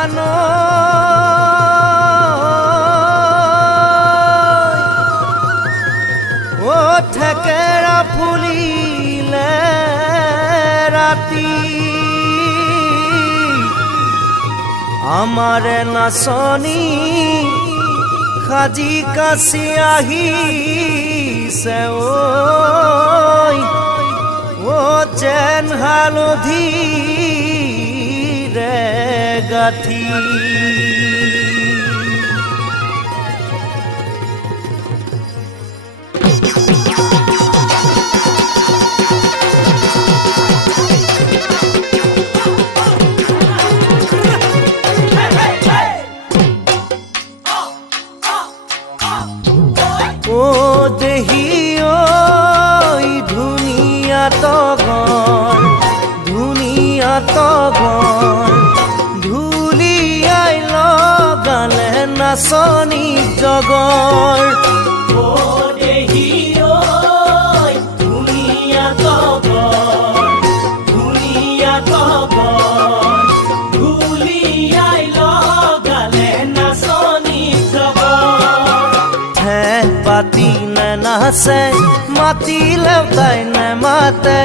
জানো ও থেকেৰা ফুলিলে ৰাতি আমাৰে নাচনী সাজি কাছি আহিছে ও যেন হালধিৰে গাঁঠি ও দেহি ঐ ধুনীয়া তগৰ ধুলিয়াই লগালে নাচনী জগৰ ও দেহি ঐ ধুনীয়া তগৰ ধুলিয়াই লগালে নাচনী জগৰ ঠেহ পাতি নাচে মাতিলেও তাই নেমাতে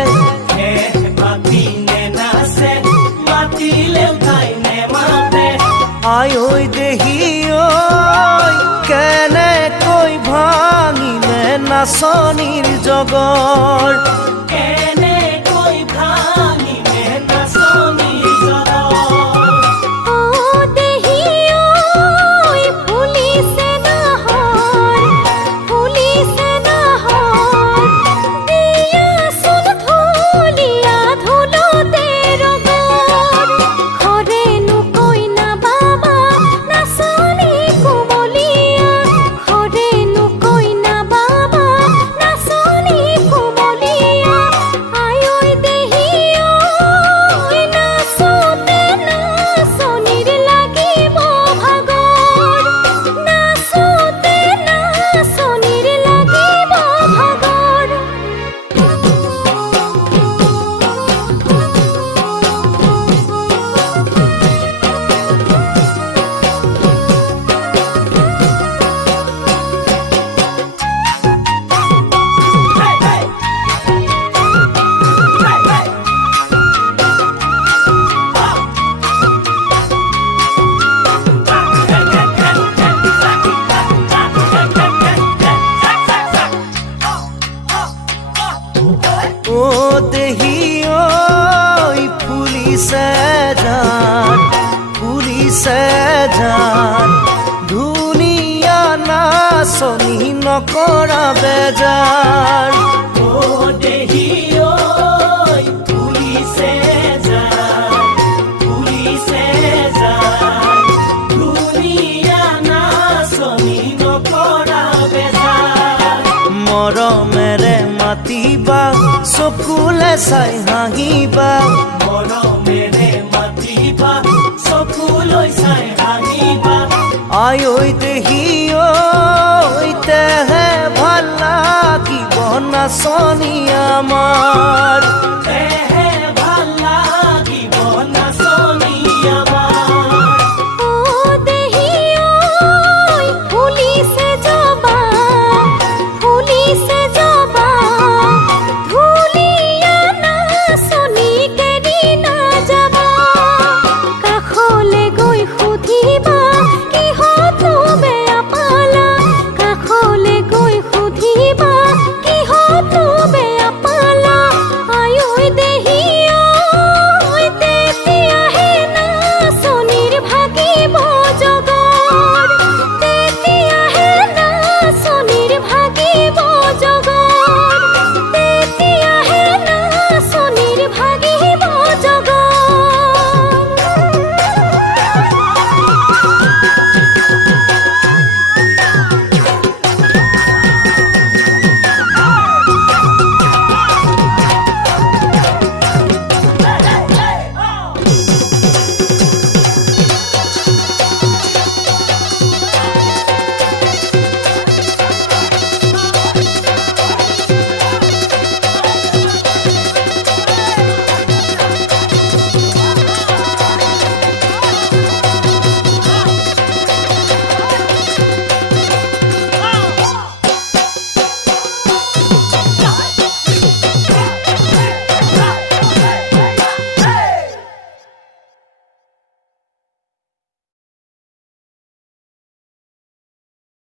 আই ঐ দেহি ঐ কেনেকৈ ভাঙিলে নাচনীৰ জগৰ কেনেকৈ ভাঙিলে নাচনীৰ জগৰ ও দেহি ঐ ফুলিছে নহৰ দিয়াচোন ধুলীয়া ধুলতে ৰগৰ ঘৰেনো কইনা বাবা নাচনী কুমলীয়া ঘৰেনো কইনা বাবা নাচনী কুমলীয়া আই ঐ দেহি ঐ নাচোতে নাচনীৰ লাগিব ভাগৰ নাচোতে নাচনীৰ লাগিব ভাগৰ ও দেহি ঐ ফুলিছে জান ধুনীয়া নাচনী নকৰা বেজাৰ ও দেহি ঐ ফুলিছে জান ধুনীয়া নাচনী নকৰা বেজাৰ মৰমেৰে মাতিবা চকুলে চাই হাঁহিবা মৰমেৰে মাতিবা চকুলৈ চাই হাঁহিবা আই ঐ দেহি ঐ তেহে ভাল লাগিব নাচনী আমাৰ